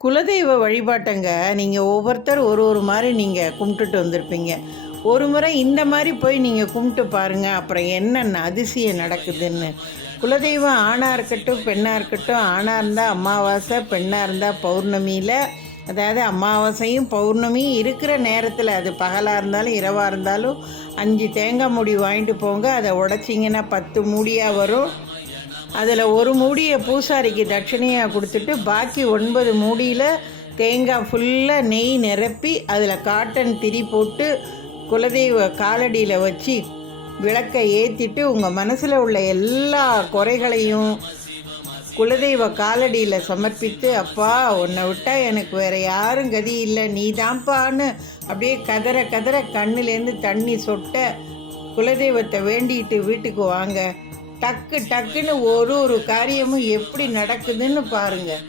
குலதெய்வ வழிபாட்டங்க நீங்கள் ஒவ்வொருத்தர் ஒரு ஒரு மாதிரி நீங்கள் கும்பிட்டுட்டு வந்திருப்பீங்க. ஒரு முறை இந்த மாதிரி போய் நீங்கள் கும்பிட்டு பாருங்கள் அப்புறம் என்னென்ன அதிசயம் நடக்குதுன்னு. குலதெய்வம் ஆணாக இருக்கட்டும் பெண்ணாக இருக்கட்டும் ஆணாக இருந்தால் அமாவாசை பெண்ணாக இருந்தால் பௌர்ணமியில் அதாவது அமாவாசையும் பௌர்ணமியும் இருக்கிற நேரத்தில் அது பகலாக இருந்தாலும் இரவாக இருந்தாலும் அஞ்சு தேங்காய் மூடி வாங்கிட்டு போங்க அதை உடச்சிங்கன்னா பத்து மூடியாக வரும். அதில் ஒரு மூடியை பூசாரிக்கு தட்சிணையாக கொடுத்துட்டு பாக்கி ஒன்பது மூடியில் தேங்காய் ஃபுல்லாக நெய் நிரப்பி அதில் காட்டன் திரி போட்டு குலதெய்வ காலடியில் வச்சு விளக்கை ஏற்றிட்டு உங்கள் மனசில் உள்ள எல்லா குறைகளையும் குலதெய்வ காலடியில் சமர்ப்பித்து அப்பா உன்னை விட்டால் எனக்கு வேறு யாரும் கதி இல்லை நீ தான்ப்பான்னு அப்படியே கதற கதற கண்ணுலேருந்து தண்ணி சொட்ட குலதெய்வத்தை வேண்டிட்டு வீட்டுக்கு வாங்க. டக்கு டக்குன்னு ஒரு ஒரு காரியமும் எப்படி நடக்குதுன்னு பாருங்கள்